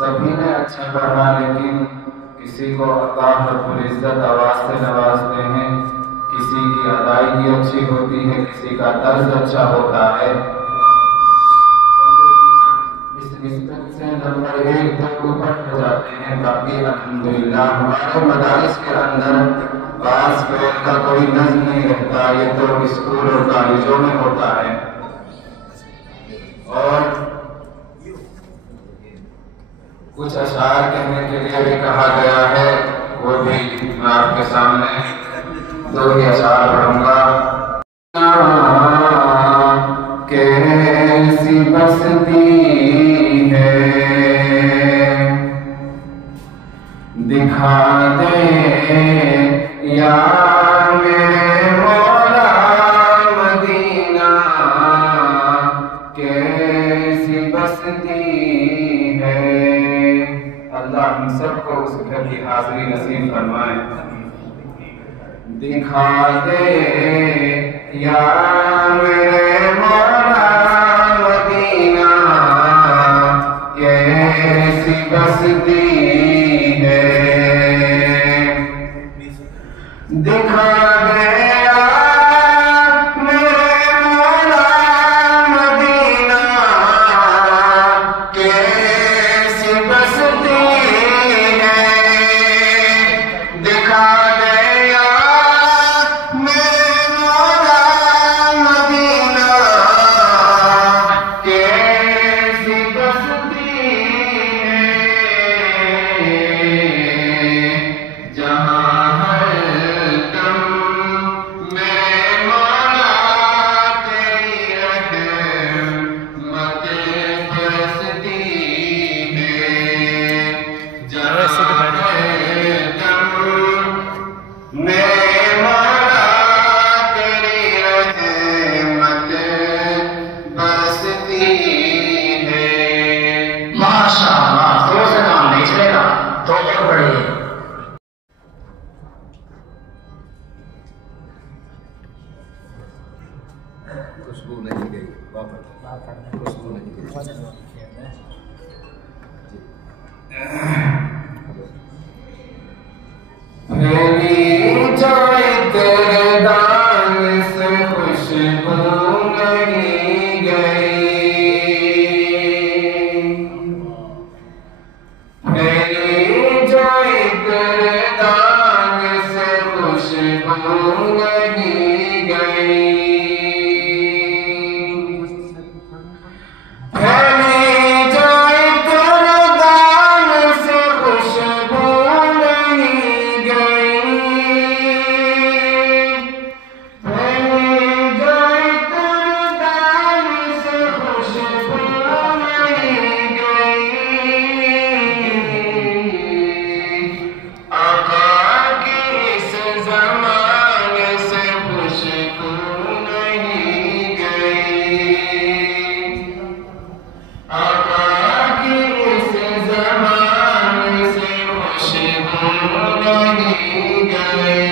سبھی نے اچھا پڑھا، لیکن کسی کو اللہ رب العزت آواز سے نوازتے ہیں، کسی کی ادائیگی اچھی ہوتی ہے، کسی کا طرز اچھا ہوتا ہے۔ اس نسبت سے نمبر 1 2 اوپر ہو جاتے ہیں۔ باقی الحمدللہ ہمارے مدارس کے اندر بعض فعل کا کوئی نظم نہیں رہتا، یہ تو اسکول اور کالجوں میں ہوتا ہے۔ اور کچھ اشعار کہنے کے لیے بھی کہا گیا ہے، وہ بھی میں آپ کے سامنے 2 ہی اشعار پڑھوں گا۔ کیسی بستی ہے دکھا دے یا میرے مولا مدینہ، کیسی بستی ہے۔ اللہ ہم سب کو اس گھر کی حاضری نصیب فرمائے۔ دکھا دے یا میرے مولا مدینہ، کیسی بستی ہے۔ دکھا دے یا میرے مولا مدینہ، کیسی بستی ہے۔ دکھا دے یا میرے مولا مدینہ، کیسی بستی ہے۔ جہاں ہر دم میں مولا تیری رحمت برستی ہے۔ جہاں ہر دم میں مولا تیری رحمت برستی ہے۔ ماشاء اللہ، زور سے کام نہیں چلے گا تو اور بڑھے۔ خوشبو نہیں گئی، خوشبو نہیں گئی۔ پھیلی جائے تیرے دان سے خوشبو نہیں گئی، پھیلی جائے تیرے دان سے خوشبو نہیں گئی، پھیلی جائے تیرے دان سے خوشبو نہیں گئی، پھیلی جائے تیرے دان سے خوشبو نہیں گئی۔ آقا کی اس زمانے سے خوشبو نہیں گئی، آقا کی اس زمانے سے خوشبو نہیں گئی۔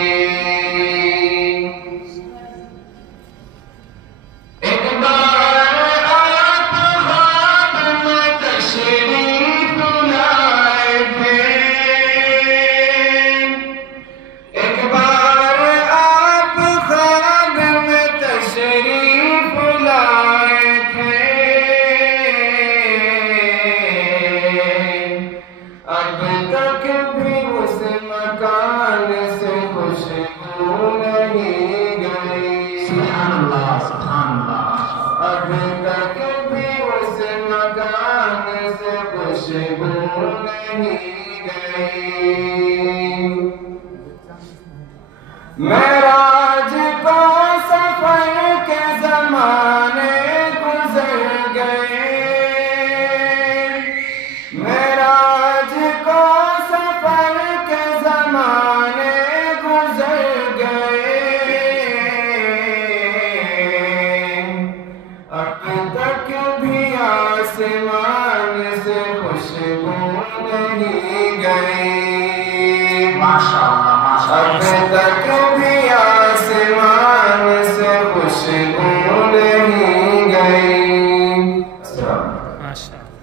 ایک بار آپ خواب میں تشریف لائے تھے، ایک بار آپ خواب میں تشریف لائے تھے، اب تک بھی اس مکان سے خوشبو نہیں گئی، سبحان اللہ، سبحان اللہ۔ اب تک بھی اس مکان سے خوشبو نہیں گئی۔ معراج کو سفر کے زمانے گزر گئے، معراج کو سفر کے زمانے گزر گئے، اب تک بھی آسمان سے خوشبو نہیں گئی، ماشاء اللہ، ماشاء اب اللہ۔ تک بھی آسمان سے خوشبو نہیں گئی۔ السلام علیکم۔ ماشاء اللہ۔